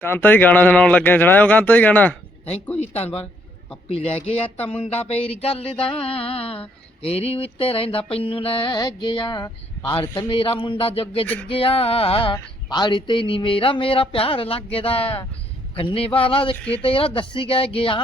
ਕਾਂਤਾ ਹੀ ਗਾਣਾ ਸੁਣਾਉਣ ਲੱਗੇ ਸੁਣਾਇਓ ਕਾਂਤਾ ਹੀ ਗਾਣਾ। ਥੈਂਕ ਯੂ ਜੀ, ਧੰਨਵਾਦ। ਪੱਪੀ ਲੈ ਕੇ ਤਾਂ ਮੁੰਡਾ ਪੇਰੀ ਗੱਲ ਦਾ। ਏਰੀ ਉੱਤੇ ਰਹਿੰਦਾ ਪੈਨੂੰ ਲੈ ਗਿਆ। ਭਾਰਤ ਮੇਰਾ ਮੁੰਡਾ ਜੋਗੇ ਜੱਗਿਆ। ਪਾੜੀ ਤੇ ਨਹੀਂ ਮੇਰਾ ਮੇਰਾ ਪਿਆਰ ਲੱਗਦਾ। ਕੰਨੇ ਵਾਲਾ ਦੇਖੇ ਤੇਰਾ ਦੱਸੀ ਗਿਆ ਗਿਆ।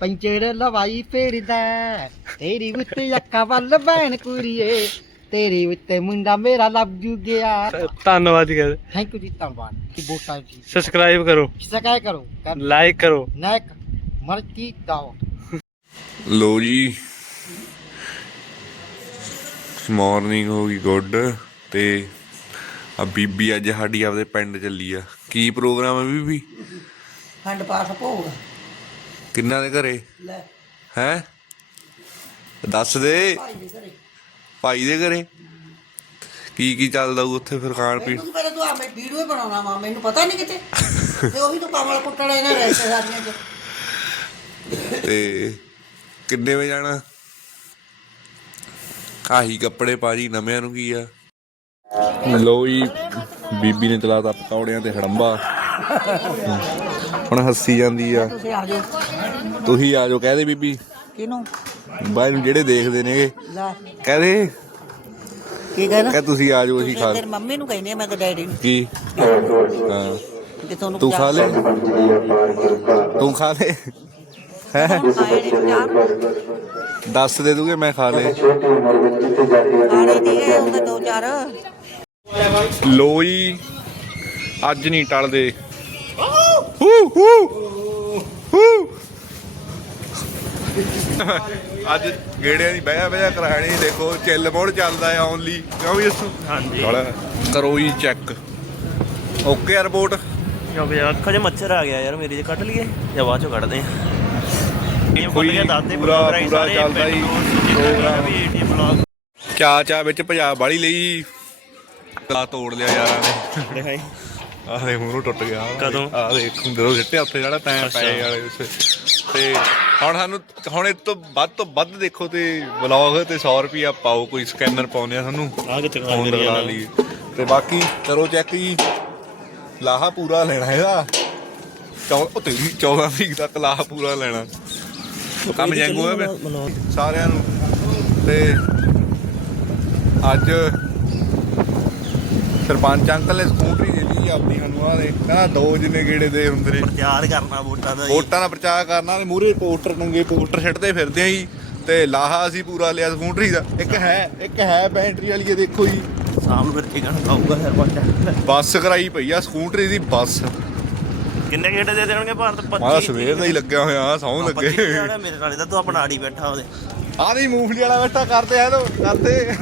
ਪੰਚਰ ਲਵਾਈ ਫੇੜਦਾ ਤੇਰੀ ਉੱਤੇ ਅੱਖਾਂ ਵੱਲ ਬੈਣ ਕੁੜੀਏ। ਤੇਰੀ ਉੱਤੇ ਮੁੰਡਾ ਮੇਰਾ ਲੱਭ ਜੂ ਗਿਆ। ਧੰਨਵਾਦ ਜੀ। ਥੈਂਕ ਯੂ ਜੀ ਧੰਨਵਾਦ। ਕੀ ਬੋਟਾ ਜੀ ਸਬਸਕ੍ਰਾਈਬ ਕਰੋ। ਸਕਾਇ ਕਰੋ। ਕਰ ਲਾਈਕ ਕਰੋ। ਨੈਕ ਮਰਕੀ ਦਾਓ ਲੋ ਜੀ। ਮਾਰਨਿੰਗ ਹੋ ਗਈ ਗੁੱਡ ਤੇ ਆ ਬੀਬੀ ਅੱਜ ਸਾਡੀ ਆਪਦੇ ਪਿੰਡ ਚੱਲੀ ਆ। ਕੀ ਪ੍ਰੋਗਰਾਮ ਹੈ ਬੀਬੀ? ਖੰਡ ਪਾਠ ਭੋਗ। ਕਿੰਨਾ ਦੇ ਘਰੇ? ਲੈ। ਹੈ? ਦੱਸ ਦੇ। ਭਾਈ ਦੇ ਘਰੇ। ਭਾਈ ਦੇ ਘਰੇ। ਕੀ ਕੀ ਚੱਲਦਾ ਹੋਊ ਉੱਥੇ ਫਿਰ ਖਾਣ ਪੀਣ? ਮੈਨੂੰ ਪਹਿਲਾਂ ਤੂੰ ਆ ਮੈਂ ਵੀਡੀਓ ਹੀ ਬਣਾਉਣਾ ਵਾ ਮੈਨੂੰ ਪਤਾ ਨਹੀਂ ਕਿਤੇ। ਤੇ ਉਹੀ ਤੂੰ ਕਮਲ ਕੁੱਟਣਾ ਇਹਨਾਂ ਰਿਸ਼ਤੇਦਾਰੀਆਂ 'ਚ। ਤੇ ਕਿੰਨੇ ਵਜੇ ਜਾਣਾ? ਆਹੀ ਕੱਪੜੇ ਪਾਜੀ ਨਵਿਆਂ ਨੂੰ ਕੀ ਆ? ਲੋ ਜੀ ਬੀਬੀ ਨੇ ਚਲਾਤਾ ਪਕੌੜਿਆਂ ਤੇ ਹੜੰਬਾ ਹੁਣ ਹੱਸੀ ਜਾਂਦੀ ਆ। ਤੁਸੀਂ ਆ ਜਾਓ। ਤੁਸੀਂ ਆ ਜਾਓ ਕਹਦੇ ਬੀਬੀ। ਕਿਨੂੰ ਬਾਈ ਨੂੰ ਜਿਹੜੇ ਦੇਖਦੇ ਨੇਗੇ। ਲੈ। ਕਹਦੇ ਕੀ ਕਹਿਣਾ ਕਹ ਤੁਸੀਂ ਆ ਜਾਓ ਅਸੀਂ ਖਾ ਤੇਰੀ ਮੰਮੀ ਨੂੰ ਕਹਿੰਦੀ ਆ ਮੈਂ ਤੇ ਡੈਡੀ ਨੂੰ। ਕੀ? ਹਾਂ। ਕਿ ਤੁਹਾਨੂੰ ਤੂੰ ਖਾ ਲੈ। ਤੂੰ ਖਾ ਲੈ। ਹੈ? ਨੇ ਦੱਸ ਦੇ ਦੂਗੇ ਮੈਂ ਖਾ ਲੈ। ਖਾਣੇ ਦੀ ਹੈ ਉਹਦੇ ਦੋ ਚਾਰ। ਲੋ ਜੀ ਅੱਜ ਨਹੀਂ ਟਲਦੇ। ਹੂ ਹੂ ਹੂ। ਅੱਜ ਗੇੜਿਆਂ ਦੀ ਬਹਿਆ ਬਹਿਆ ਕਰਾਣੀ ਦੇਖੋ ਚਿੱਲ ਮੋੜ ਚੱਲਦਾ ਹੈ ਓਨਲੀ ਕਿਉਂ ਵੀ ਇਸੂ ਹਾਂਜੀ। ਕਰੋ ਜੀ ਚੈੱਕ ਓਕੇ ਰਿਪੋਰਟ ਯਾ ਵੀ ਅੱਖਾਂ 'ਚ ਮੱਛਰ ਆ ਗਿਆ ਯਾਰ ਮੇਰੀ 'ਚ ਕੱਢ ਲਈਏ ਜਾਂ ਬਾਅਦ 'ਚੋਂ ਕੱਢਦੇ ਆ। ਇਹ ਕੋਈ ਕੋਈ ਦੱਸਦੇ ਪੂਰਾ- ਬਲੌਗ ਰਾਹੀਂ ਪੂਰਾ ਸਾਰੇ ਚੱਲਦਾ ਹੀ ਪ੍ਰੋਗਰਾਮ। ਵੀ ਏਟੀਐਮ ਬਲੌਗ ਚਾ ਚਾ ਵਿੱਚ ਪੰਜਾਬ ਵਾਲੀ ਲਈ। ਤਾ ਤੋੜ ਲਿਆ ਯਾਰਾਂ ਨੇ। ਆਹ ਦੇ ਮੂੰਹੋਂ ਟੁੱਟ ਗਿਆ। ਕਦੋਂ? ਆਹ ਦੇਖ ਜਦੋਂ ਸਿੱਟਿਆ ਉੱਥੇ ਜਿਹੜਾ ਤੈਂ ਪਏ ਵਾਲੇ ਉੱਥੇ ਤੇ ਹੁਣ ਸਾਨੂੰ ਹੁਣ ਇਹ ਤੋਂ ਵੱਧ ਤੋਂ ਵੱਧ ਦੇਖੋ ਤੇ ਵਲੌਗ ਤੇ 100 ਰੁਪਿਆ ਪਾਓ ਕੋਈ ਸਕੈਨਰ ਪਾਉਂਦੇ ਆ ਸਾਨੂੰ। ਆ ਕਿੱਥੇ ਗੱਲ ਫੋਨ ਕਰੀ ਲਗਾ ਲਈ ਤੇ ਬਾਕੀ ਕਰੋ ਚੈੱਕ ਜੀ ਲਾਹਾ ਪੂਰਾ ਲੈਣਾ ਇਹਦਾ। ਚੌ ਉਹ ਤੇਰੀ 14 ਤਰੀਕ ਤੱਕ ਲਾਹਾ ਪੂਰਾ ਲੈਣਾ। ਕੰਮ ਜੰਗੂ ਹੈ ਸਾਰਿਆਂ ਨੂੰ। ਤੇ ਅੱਜ ਸਰਪੰਚ ਅੰਕਲ ਨੇ ਸਕੂਟਰੀ ਦੇ ਲਈ ਆਪਦੀ ਸਾਨੂੰ ਆ ਦੇ ਕਹਿੰਦਾ ਦੋ ਜਿੰਨੇ ਗੇੜੇ ਦੇ ਹੁੰਦੇ ਨੇ। ਪ੍ਰਚਾਰ ਕਰਨਾ ਵੋਟਾਂ ਦਾ ਜੀ। ਵੋਟਾਂ ਦਾ ਪ੍ਰਚਾਰ ਕਰਨਾ ਤੇ ਮੂਰੇ ਪੋਸਟਰ ਨੰਗੇ ਪੋਸਟਰ ਛੱਡਦੇ ਫਿਰਦੇ ਆ ਜੀ ਤੇ ਲਾਹਾ ਅਸੀਂ ਪੂਰਾ ਲਿਆ ਸਕੂਟਰੀ ਦਾ। ਇੱਕ ਹੈ ਇੱਕ ਹੈ ਬੈਟਰੀ ਵਾਲੀ ਇਹ ਦੇਖੋ ਜੀ। ਸ਼ਾਮ ਨੂੰ ਫਿਰ ਚਿਕਨ ਖਾਊਗਾ ਸਰਪੰਚ ਬੱਸ ਕਰਾਈ ਪਈ ਆ ਸਕੂਟਰੀ ਦੀ ਬੱਸ। ਕਿੰਨੇ ਗੇੜੇ ਦੇ ਦੇਣਗੇ ਭਾਰਤ? 25 ਮਾਰਾ ਸਵੇਰ ਦਾ ਹੀ ਲੱਗਿਆ ਹੋਇਆ ਸੌਂ ਲੱਗੇ। ਲੱਗੇ ਮੇਰੇ ਨਾਲ ਤਾਂ ਤੂੰ ਆਪਣਾ ਆੜੀ ਬੈਠਾ ਉਹਦੇ। ਆਹ ਦੀ ਮੂੰਗਫਲੀ ਵਾਲਾ ਬੈਠਾ ਕਰਦੇ ਆ ਤੋ ਕਰਦੇ।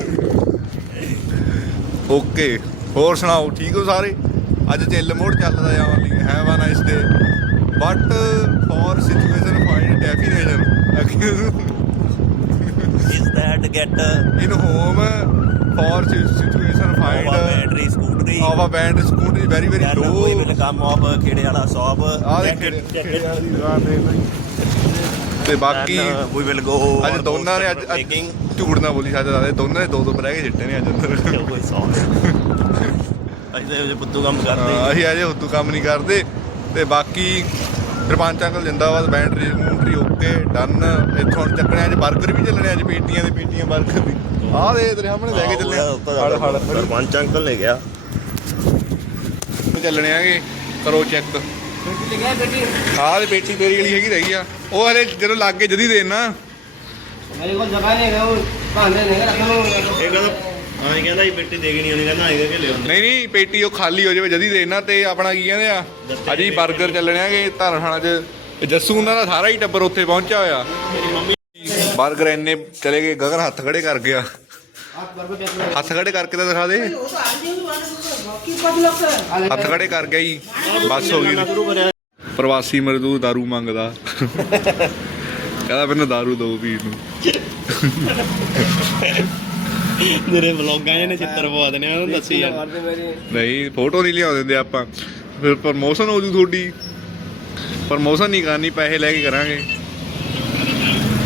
ਓਕੇ ਹੋਰ ਸੁਣਾਓ ਠੀਕ ਹੋ ਸਾਰੇ? ਅੱਜ ਚਿੱਲ ਮੋੜ ਚੱਲਦਾ ਆ ਲਈ have a nice day but for situation find definition is that get in home for situation find battery scooty a band scooty very very low ਕੋਈ ਵਿਲ ਕਮ ਆਫ ਖੇੜੇ ਵਾਲਾ ਸ਼ਾਪ ਕਿਹੜੇ ਵਾਲੀ ਦੁਕਾਨ ਤੇ ਤੇ ਬਾਕੀ ਵੀ ਵਿਲ ਗੋ ਅੱਜ ਦੋਨਾਂ ਨੇ ਅੱਜ ਝੂਠ ਨਾ ਬੋਲੀ ਸਾਡੇ ਦਾਦੇ ਦੋਨਾਂ ਨੇ ਦੋ ਦੋ ਬਰੈਗ ਜਿੱਤੇ ਨੇ ਅੱਜ ਅੰਦਰ ਕੋਈ ਪੁੱਤੂ ਕੰਮ ਕਰਦੇ ਹਾਂ, ਅਸੀਂ ਅਜੇ ਹੁੱਤੂ ਕੰਮ ਨਹੀਂ ਕਰਦੇ। ਤੇ ਬਾਕੀ ਸਰਪੰਚ ਅੰਕਲ ਜਿੰਦਾਬਾਦ ਬੈਟਰੀ ਮੂਟਰੀ ਓਕੇ ਡਨ। ਇੱਥੋਂ ਹੁਣ ਚੱਕਣੇ ਅੱਜ 버ਗਰ ਵੀ ਚੱਲਣੇ ਅੱਜ ਪੇਟੀਆਂ ਦੇ ਪੇਟੀਆਂ 버ਗਰ ਦੀ। ਆਹ ਦੇ ਤੇਰੇ ਸਾਹਮਣੇ ਲੈ ਕੇ ਚੱਲੇ ਆ। ਹੜ ਹੜ। ਸਰਪੰਚ ਅੰਕਲ ਨੇ ਗਿਆ ਚੱਲਣੇ ਆਗੇ ਕਰੋ ਚੈੱਕ। ਆਹ ਦੇ ਪੇਟੀ ਤੇਰੀ ਵਾਲੀ ਹੈਗੀ ਰਹੀ ਆ। ਉਹ ਹਲੇ ਜਦੋਂ ਲੱਗ ਕੇ ਜਦੀ ਦੇਣਾ ਮੇਰੇ ਕੋਲ ਜਗ੍ਹਾ ਨਹੀਂ ਹੈ ਉਹ ਭਾਂਡੇ ਨਹੀਂ ਰੱਖ ਲਓ ਇਹ ਕਹਿੰਦਾ ਹਾਂ ਕਹਿੰਦਾ ਇਹ ਪੇਟੀ ਦੇਣੀ ਹੋਣੀ ਕਹਿੰਦਾ ਆਏਗਾ ਕਿ ਲਿਓ ਨਹੀਂ ਨਹੀਂ ਪੇਟੀ ਉਹ ਖਾਲੀ ਹੋ ਜਾਵੇ ਜਦੀ ਦੇਣਾ ਤੇ ਆਪਣਾ ਕੀ ਕਹਿੰਦੇ ਆ? ਅੱਜ ਹੀ 버ਗਰ ਚੱਲਣਾਗੇ ਧਰਮਸ਼ਾਲਾ 'ਚ। ਜੱਸੂ ਉਹਨਾਂ ਦਾ ਸਾਰਾ ਹੀ ਟੱਬਰ ਉੱਥੇ ਪਹੁੰਚਿਆ ਹੋਇਆ। ਮੇਰੀ ਮੰਮੀ 버ਗਰ ਇੰਨੇ ਚਲੇ ਗਏ ਗਗਨ ਹੱਥ ਖੜੇ ਕਰ ਗਿਆ। ਹੱਥ ਖੜੇ ਕਰਕੇ ਤਾਂ ਦਿਖਾ ਦੇ। ਹੱਥ ਖੜੇ ਕਰ ਗਿਆ ਜੀ। ਬਸ ਹੋ ਗਈ। ਪ੍ਰਵਾਸੀ ਮਜ਼ਦੂਰ दारू ਮੰਗਦਾ। ਕਹਿੰਦਾ ਮੈਨੂੰ दारू ਦੋ ਪੀਣ ਨੂੰ। ਮੇਰੇ ਵਲੌਗਾਂ ਨੇ ਚਿੱਤਰ ਪਵਾ ਦਨੇ ਉਹਨੂੰ ਦੱਸੀ ਯਾਰ ਨਹੀਂ ਫੋਟੋ ਨਹੀਂ ਲਿਆ ਦਿੰਦੇ ਆਪਾਂ। ਫਿਰ ਪ੍ਰਮੋਸ਼ਨ ਹੋ ਜੂ ਤੁਹਾਡੀ। ਪ੍ਰਮੋਸ਼ਨ ਨਹੀਂ ਕਰਨੀ ਪੈਸੇ ਲੈ ਕੇ ਕਰਾਂਗੇ।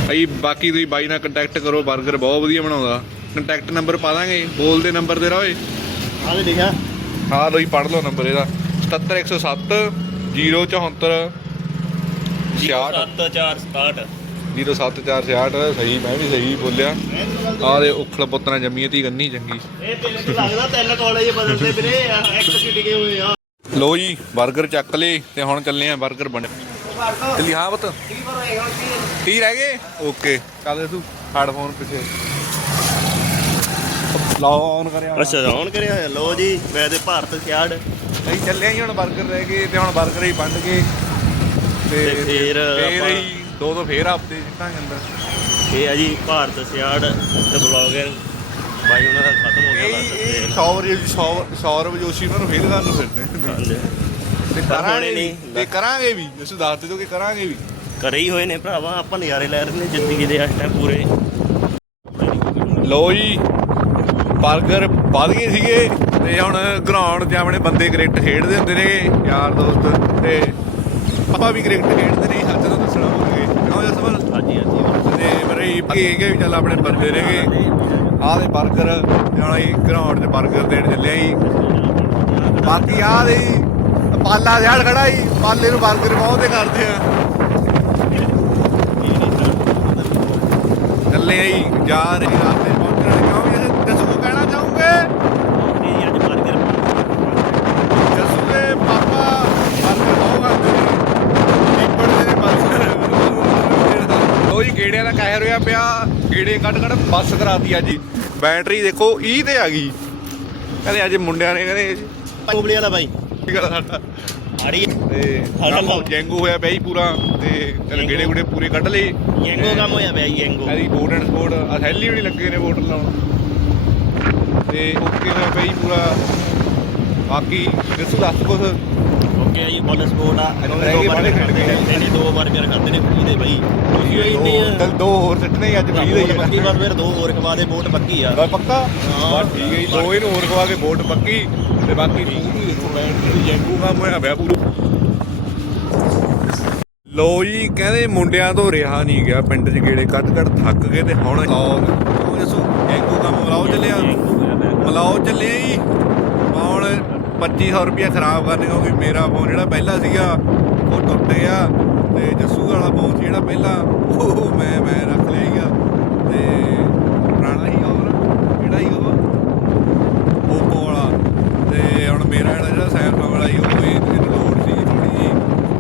ਭਾਈ ਬਾਕੀ ਤੁਸੀਂ ਬਾਈ ਨਾਲ ਕੰਟੈਕਟ ਕਰੋ 버ਗਰ ਬਹੁਤ ਵਧੀਆ ਬਣਾਉਂਦਾ। ਕੰਟੈਕਟ ਨੰਬਰ ਪਾ ਦਾਂਗੇ ਬੋਲਦੇ ਨੰਬਰ ਤੇਰਾ ਓਏ। ਆਹ ਲਿਖਿਆ ਹਾਂ ਲੋ ਜੀ ਪੜ ਲਓ ਨੰਬਰ ਇਹਦਾ। 77107 074 66 7467 07466 ਸਹੀ ਮੈਂ ਵੀ ਸਹੀ ਬੋਲਿਆ। ਆ ਦੇ ਉਖਲ ਪੁੱਤਰਾ ਜੰਮੀ ਤੀ ਗੰਨੀ ਚੰਗੀ। ਲੋ ਜੀ 버ਗਰ ਚੱਕ ਲਏ ਤੇ ਹੁਣ ਚੱਲੇ ਆ 버ਗਰ ਬਣ ਚਲੀ ਹਾਂ ਰਹਿ ਗਏ? ਓਕੇ। ਚੱਲ ਦੇ ਤੂੰ ਫੜ ਪਿੱਛੇ। ਲਾਉਣ ਕਰਿਆ। ਅੱਛਾ ਲਾਉਣ ਕਰਿਆ ਲੋ ਜੀ ਮੈਂ ਤੇ ਭਾਰਤ ਖਿਆੜ ਅਸੀਂ ਚੱਲੇ ਆਂ ਹੁਣ 버ਗਰ ਰਹਿ ਗਏ ਤੇ ਹੁਣ 버ਗਰ ਹੀ ਵੰਡ ਗਏ ਤੇ ਫਿਰ ਫੇਰ ਹੀ ਦੋ ਦੋ ਫੇਰ ਹਫ਼ਤੇ ਜਿੱਤਾਂਗੇ ਅੰਦਰ ਇਹ ਆ ਜੀ ਭਾਰਤ ਸਿਆੜ ਤੇ ਬਲੌਗਰ। ਬਾਈ ਉਹਨਾਂ ਦਾ ਖਤਮ ਹੋ ਗਿਆ ਇਹ ਇਹ ਬਸ ਸੌਰਵ ਸੌਰਵ ਸੌਰਵ ਜੋਸ਼ੀ ਉਹਨਾਂ ਨੂੰ ਫੇਲ ਕਰਨ ਨੂੰ। ਫਿਰਦੇ ਹਾਂਜੀ। ਤੇ ਕਰਾਂਗੇ ਵੀ ਨਹੀਂ। ਤੇ ਕਰਾਂਗੇ ਵੀ ਜਿਸ ਦੱਸ ਦਿਓ ਕਿ ਕਰਾਂਗੇ ਵੀ। ਘਰੇ ਹੀ ਹੋਏ ਨੇ ਭਰਾਵਾ ਆਪਾਂ ਨਜ਼ਾਰੇ ਲੈ ਰਹੇ ਨੇ ਜ਼ਿੰਦਗੀ ਦੇ ਇਸ ਟਾਈਮ ਪੂਰੇ। ਲੋ ਜੀ 버ਗਰ ਵੱਧ ਗਏ ਸੀਗੇ ਤੇ ਹੁਣ ਗਰਾਊਂਡ 'ਚ ਆਪਣੇ ਬੰਦੇ ਕ੍ਰਿਕਟ ਖੇਡਦੇ ਹੁੰਦੇ ਨੇ। ਯਾਰ ਦੋਸਤ ਤੇ ਆਪਾਂ ਵੀ ਕ੍ਰਿਕਟ ਖੇਡਦੇ ਨੇ ਹੱਥ ਤੋਂ ਦੱਸਣਾ ਹੋਣਗੇ ਕਿਉਂ ਤੇ ਮਰੇ ਇਹ ਵੀ ਇਹ ਕਿ ਚੱਲ ਆਪਣੇ ਬੰਦੇ ਨੇਗੇ ਆਹ ਦੇ 버ਗਰ ਨਾਲ ਹੀ ਗਰਾਊਂਡ ਤੇ 버ਗਰ ਦੇਣ ਚੱਲਿਆ ਜੀ। ਬਾਕੀ ਆਹ ਦੇ ਜੀ, ਪਾਲਾ ਜੜ ਖੜਾ ਜੀ ਪਾਲੇ ਨੂੰ 버ਗਰ ਬਹੁਤ ਦੇ ਕਰਦੇ ਆ। ਚੱਲੇ ਆ ਜੀ ਜਾ ਰਹੇ ਆ ਤੇ ਪਹੁੰਚਣ ਕਿਉਂਕਿ ਦੱਸੋ ਕਹਿਣਾ ਚਾਹੂੰਗੇ? ਗੇੜਿਆਂ ਦਾ ਕਹਿਰ ਹੋਇਆ ਪਿਆ ਗੇੜੇ ਕੱਢ ਕੱਢ ਬੱਸ ਕਰਾਤੀ ਅੱਜ ਜੀ ਬੈਟਰੀ ਦੇਖੋ 20 ਤੇ ਆ ਗਈ। ਕਹਿੰਦੇ ਅੱਜ ਮੁੰਡਿਆਂ ਨੇ ਕਹਿੰਦੇ ਕੋਬਲੀ ਵਾਲਾ ਬਾਈ। ਕੀ ਗੱਲ ਸਾਡਾ? ਆੜੀ ਤੇ ਸਾਡਾ। ਜੈਂਗੂ ਹੋਇਆ ਪਿਆ ਜੀ ਪੂਰਾ ਤੇ ਚੱਲ ਜੈਂਗੂ। ਗੇੜੇ ਗੁੜੇ ਪੂਰੇ ਕੱਢ ਲਏ। ਯੈਂਗੋ ਕੰਮ ਹੋਇਆ ਪਿਆ ਯੈਂਗੋ ਇਹਦੀ ਬੋਰਡ ਐਂਡ ਸਪੋਰਟ ਅਥੈਲੀ ਵੀ ਨਹੀਂ ਲੱਗੇ ਨੇ ਵੋਟ ਲਾਉਣ। ਤੇ ਓਕੇ ਹੋਇਆ ਪਿਆ ਜੀ ਪੂਰਾ। ਬਾਕੀ ਦੱਸੂ ਦੱਸ ਕੁਛ। ਓਕੇ ਆ ਜੀ ਬੋਲ ਸਪੋਰਟ ਆ। ਇਹਨੂੰ ਦੋ ਗਏ ਖਾਂਦੇ ਨੇ। ਖੇਡ ਨਹੀਂ ਦੋ ਬਰਗਰ ਖਾਂਦੇ ਨੇ ਫਰੀ ਦੇ ਬਾਈ। ਤੁਸੀਂ ਇੰਨੇ ਦੋ- ਦੋ ਹੋਰ ਸਿੱਟਣੇ ਹੀ ਅੱਜ ਵੀ ਵੋਟ ਦੇ ਪੱਕੀ ਬਸ ਫਿਰ ਦੋ ਹੋਰ ਖਵਾ ਦੇ ਵੋਟ ਪੱਕੀ ਆ। ਬਸ ਪੱਕਾ? ਹਾਂ। ਬਸ ਠੀਕ ਹੈ ਜੀ ਦੋ ਇਹਨੂੰ ਹੋਰ ਖਵਾ ਕੇ ਵੋਟ ਪੱਕੀ ਤੇ ਬਾਕੀ ਕੇ ਜੈਂਗੂ ਕੰਮ ਹੋਇਆ ਪਿਆ ਪੂਰਾ। ਲੋ ਜੀ ਕਹਿੰਦੇ ਮੁੰਡਿਆਂ ਤੋਂ ਰਿਹਾ ਨਹੀਂ ਗਿਆ ਪਿੰਡ 'ਚ ਗੇੜੇ ਕੱਢ ਕੱਢ ਥੱਕ ਗਏ ਤੇ ਹੁਣ ਉਹ ਜਸੂ ਜੈਂਗੂ ਕੰਮ ਮਲਾਓ ਚੱਲਿਆ? ਮਲਾਓ ਚੱਲੇ ਜੀ। 2500 ਰੁਪਇਆ ਖਰਾਬ ਕਰਨੇ, ਕਿਉਂਕਿ ਮੇਰਾ ਫੋਨ ਜਿਹੜਾ ਪਹਿਲਾਂ ਸੀਗਾ, ਉਹ ਟੁੱਟ ਗਿਆ। ਤੇ ਜੱਸੂ ਵਾਲਾ ਫੋਨ ਸੀ ਜਿਹੜਾ ਪਹਿਲਾਂ ਉਹ ਮੈਂ ਮੈਂ ਰੱਖ ਲਿਆ ਸੀਗਾ ਤੇ ਪੁਰਾਣਾ ਹੀ ਹੋਰ ਕਿਹੜਾ ਹੀ ਉਹ ਓਪੋ ਵਾਲਾ ਤੇ ਹੁਣ ਮੇਰਾ ਜਿਹੜਾ ਜਿਹੜਾ ਸੈਮਸੰਗ ਵਾਲਾ ਹੀ ਉਹ ਇਹ- ਇਹਨੂੰ ਲੋੜ ਸੀ ਥੋੜੀ ਜੀ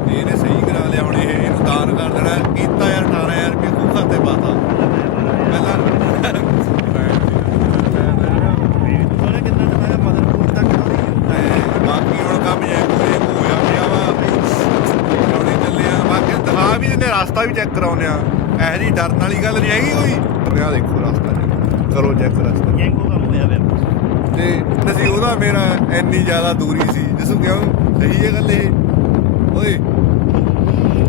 ਤੇ ਇਹਨੇ ਸਹੀ ਕਰਾ ਲਿਆ ਹੁਣ ਇਹ ਇਹਨੂੰ ਦਾਨ ਕਰ ਦੇਣਾ ਕੀਤਾ ਯਾਰ 18000 ਰੁਪਏ ਖੂ ਖਾਤੇ ਪਾਤਾ ਪਹਿਲਾਂ ਕਿੰਨਾ ਟਾਇਆ ਮਦਰਬੋਰਡ ਤੱਕ ਤੇ ਬਾਕੀ ਹੁਣ ਕੰਮ ਜੇ ਕੋਈ ਹੋਇਆ ਪਿਆ ਵਾ ਚੌੜੇ ਚੱਲੇ ਆ ਬਾਕੀ ਦਿਖਾ ਵੀ ਦਿੰਦੇ ਰਸਤਾ ਵੀ ਚੈੱਕ ਕਰਾਉਂਦੇ ਆ ਇਹੋ ਜੀ ਡਰਨ ਵਾਲੀ ਗੱਲ ਨਹੀਂ ਹੈਗੀ ਕੋਈ। ਆ ਦੇਖੋ ਰਸਤਾ ਜੀ। ਕਰੋ ਚੈੱਕ ਰਸਤਾ। ਯੈਂਗੋ ਕੰਮ ਹੋਇਆ ਪਿਆ ਤੇ ਅਸੀਂ ਉਹਦਾ ਮੇਰਾ ਇੰਨੀ ਜ਼ਿਆਦਾ ਦੂਰੀ ਸੀ ਜਿਸੂ ਕਿਉਂ ਸਹੀ ਹੈ ਗੱਲ ਇਹ? ਓਏ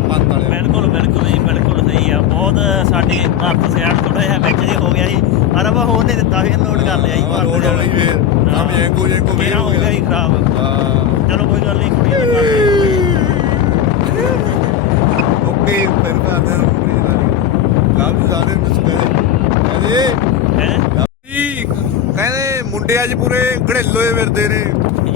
ਪੰਤ ਵਾਲੇ ਬਿਲਕੁਲ ਬਿਲਕੁਲ ਜੀ ਬਿਲਕੁਲ ਸਹੀ ਆ। ਬਹੁਤ ਸਾਡੇ ਭਾਰਤ ਸਿਆੜ ਥੋੜਾ ਜਿਹਾ ਵਿੱਚ ਜੇ ਹੋ ਗਿਆ ਜੀ। ਪਰ ਆਪਾਂ ਹੋਰ ਨਹੀਂ ਦਿੱਤਾ ਫਿਰ ਲੋਡ ਕਰ ਲਿਆ ਜੀ ਲੋਡ ਹੋ ਗਈ ਫਿਰ। ਕੰਮ ਜੈਂਗੋ ਜੈਂਗੋ ਫੇਰ ਹੋ ਗਿਆ ਜੀ ਖਰਾਬ। ਚਲੋ ਕੋਈ ਗੱਲ ਨਹੀਂ ਕੁੜੀਆਂ ਦੇ ਓਕੇ ਫਿਰ ਕਰਦੇ ਹਾਂ ਰੋਟੀ ਦਾ ਕਾਫੀ ਸਾਰੇ ਦੱਸ ਕਹਿੰਦੇ। ਕਹਿੰਦੇ ਹੈ? ਜੀ ਕਹਿੰਦੇ ਮੁੰਡੇ ਅੱਜ ਪੂਰੇ ਘੜੇਲੋਏ ਫਿਰਦੇ ਨੇ।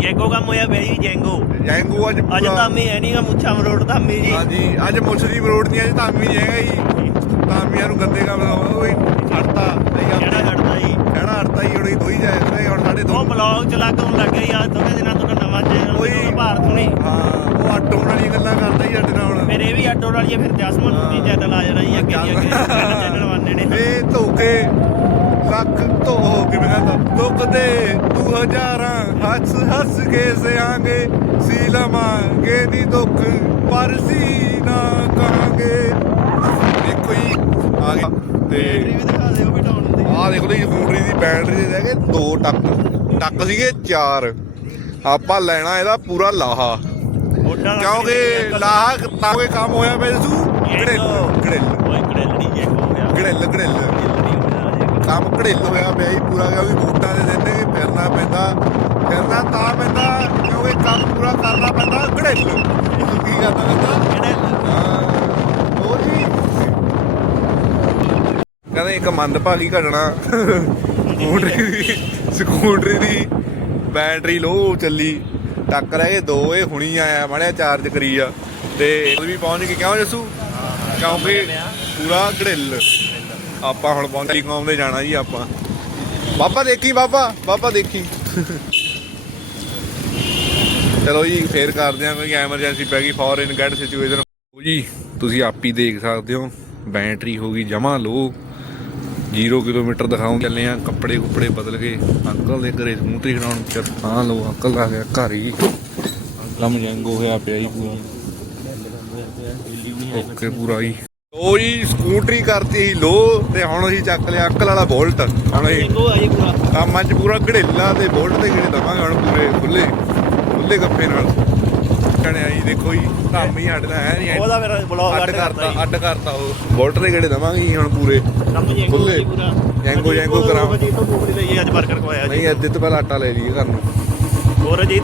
ਯੈਂਗੋ ਕੰਮ ਹੋਇਆ ਪਿਆ ਜੀ ਯੈਂਗੋ ਜੈਂਗੋ ਅੱਜ ਅੱਜ ਤਾਮੀ ਹੈ ਨਹੀਂਗਾ ਮੁੱਛਾਂ ਮਰੋੜ ਤਾਮੀ ਜੀ। ਹਾਂਜੀ ਅੱਜ ਮੁਸਰੀ ਰੋਡ ਦੀਆਂ ਅੱਜ ਧਾਮੀ ਨਹੀਂ ਹੈਗਾ ਜੀ। ਧਾਮੀਆਂ ਨੂੰ ਗੰਦੇ ਕੰਮ ਲਾਉਂਦਾ ਓਏ ਛੱਡਤਾ ਨਹੀਂ ਕਿਹੜਾ ਆ ਛੱਡਦਾ ਜੀ ਕਹਿਣਾ ਹੜਤਾ ਹੀ ਹੁਣ ਹੀ ਦੋਈ ਜਾਏ ਕਰੇ ਹੁਣ ਸਾਡੇ ਦੋ ਉਹ ਬਲੌਗ ਚ ਲੱਗ ਹੋਣ ਲੱਗ ਅੱਜ ਥੋੜੇ ਦਿਨਾਂ ਤੋਂ ਨਵਾਂ ਚੈਨਲ। ਕੋਈ ਭਾਰਤ ਹੁਣੀ ਹਾਂ ਉਹ ਆਟੋ ਵਾਲੀ ਗੱਲਾਂ ਕਰਦਾ ਹੀ ਸਾਡੇ ਨਾਲ। ਹੁਣ ਇਹ ਵੀ ਆਟੋ ਵਾਲੀ ਫਿਰ ਜਸਮਨ ਵੀ ਚੈਨਲ ਆ ਜਾਣਾ ਜੀ ਅੱਗੇ ਦੀ ਅੱਗੇ ਚੈਨਲ ਬਣਨੇ ਨੇ। ਇਹ ਧੋਕੇ ਲੱਖ ਧੋ ਕਿਵੇਂ ਕਹਿੰਦਾ ਦੁੱਖ ਦੇ ਤੂੰ ਹਜ਼ਾਰਾਂ ਹੱਸ ਹੱਸ ਕੇ ਸਿਆਂਗੇ ਸੀ ਲਵਾਂਗੇ ਨਹੀਂ ਦੁੱਖ ਪਰ ਸੀ ਨਾ ਕਹਾਂਗੇ। ਦੇਖੋ ਜੀ ਆ ਗਿਆ ਤੇ ਵੀ ਦਿਖਾ ਦੇ ਹੁੰਦੀ ਆਹ ਦੇਖੋ ਜੀ ਸਕੂਟਰੀ ਦੀ ਬੈਟਰੀ ਦੇ ਹੈਗੇ ਦੋ ਟੱਕ ਟੱਕ ਸੀਗੇ ਚਾਰ। ਆਪਾਂ ਲੈਣਾ ਇਹਦਾ ਪੂਰਾ ਲਾਹਾ। ਕਿਉਂਕਿ ਲਾਹਾ ਤਾਂ ਕੋਈ ਕੰਮ ਹੋਇਆ ਜਸੂ ਗੜਿੱਲ ਗੜਿੱਲ ਹੋ ਗੜਿੱਲ ਗੜਿੱਲ ਕੰਮ ਘੜੇਲ ਹੋਇਆ ਪਿਆ ਜੀ ਪੂਰਾ ਕਿਉਂਕਿ ਵੋਟਾਂ ਦੇ ਨੇ ਫਿਰਨਾ ਪੈਂਦਾ। ਫਿਰਨਾ ਤਾਂ ਪੈਂਦਾ ਕਿਉਂਕਿ ਕੰਮ ਪੂਰਾ ਕਰਨਾ ਪੈਂਦਾ ਘੜੇਲ। ਕੀ ਕਰਨਾ ਪੈਂਦਾ ਹਾਂ ਹੋਰ ਜੀ ਕਹਿੰਦੇ ਇੱਕ ਮੰਦਭਾਗੀ ਘਟਨਾ ਸਕੂਟਰੀ ਦੀ ਸਕੂਟਰੀ ਦੀ ਬੈਟਰੀ ਲੋ ਚੱਲੀ, ਟੱਕ ਰਹਿ ਦੋ, ਇਹ ਹੁਣੀ ਆਇਆ ਮਾੜਿਆ ਚਾਰਜ ਕਰੀ ਆ। ਤੇ ਵੀ ਪਹੁੰਚ ਗਏ, ਕਿਉਂ ਜੱਸੂ? ਕਿਉਂਕਿ ਪੂਰਾ ਘੜਿੱਲ। ਆਪਾਂ ਹੁਣ ਪਹੁੰਚੀ ਕੌਮ ਦੇ ਜਾਣਾ ਜੀ ਆਪਾਂ। ਬਾਬਾ ਦੇਖੀ, ਬਾਬਾ ਬਾਬਾ ਦੇਖੀ। ਚਲੋ ਜੀ, ਫੇਰ ਕਰਦੇ ਹਾਂ ਕੋਈ ਐਮਰਜੈਂਸੀ ਪੈ ਗਈ ਫੋਰ ਇਨ ਗੈਟ ਸਿਚੁਏਸ਼ਨ ਜੀ, ਤੁਸੀਂ ਆਪ ਹੀ ਦੇਖ ਸਕਦੇ ਹੋ, ਬੈਟਰੀ ਹੋ ਗਈ ਜਮਾ ਲੋ 0 ਕਿਲੋਮੀਟਰ ਦਿਖਾਉਂ ਚੱਲੇ ਆ ਕੱਪੜੇ ਕੁੱਪੜੇ ਬਦਲ ਕੇ। ਅੰਕਲ ਦੇ ਘਰੇ ਸਮੂਤਰੀ ਖਣਾਉਣ ਚ ਹਾਂ ਲੋ ਅੰਕਲ ਆ ਗਿਆ ਘਰ ਹੀ। ਲੰਮ ਜੰਗੋ ਹੋਇਆ ਪਿਆ ਹੀ ਪੂਰਾ। ਓਕੇ ਪੂਰਾ ਹੀ। ਲੋ ਜੀ ਸਕੂਟਰੀ ਕਰਤੀ ਸੀ ਲੋ ਤੇ ਹੁਣ ਅਸੀਂ ਚੱਕ ਲਿਆ ਅੰਕਲ ਵਾਲਾ ਬੋਲਟ। ਹੁਣ ਪੂਰਾ। ਕੰਮਾਂ 'ਚ ਪੂਰਾ ਘੜੇਲਾ ਤੇ ਬੋਲਟ ਦੇ ਘੜੇ ਦਵਾਂਗੇ ਹੁਣ ਪੂਰੇ ਖੁੱਲੇ ਖੁੱਲੇ ਗੱਫੇ ਨਾਲ। ਕਣਿਆ ਜੀ ਦੇਖੋ ਜੀ ਕੰਮ ਹੀ ਹਟਦਾ ਹੈ ਨਹੀਂ। ਉਹਦਾ ਮੇਰਾ ਬਲੌਗ ਅੱਡ ਕਰਤਾ ਅੱਡ ਕਰਤਾ ਉਹ। ਬੋਲਟ ਦੇ ਘੜੇ ਦਵਾਂਗੇ ਹੁਣ ਪੂਰੇ। ਖੁੱਲੇ। ਪੂਰਾ। ਜੈਂਗੋ- ਜੈਂਗੋ ਕਰਾਓ। ਜੀ ਤੋਂ ਮੂੰਗਫਲੀ ਲਈ ਅੱਜ ਬਰਗਰ ਖਵਾਇਆ ਜੀ। ਨਹੀਂ ਅੱਜ ਤੋਂ ਪਹਿਲਾਂ ਆਟਾ ਲੈ ਲਈਏ ਘਰ ਨੂੰ। ਹੋਰ ਜੀ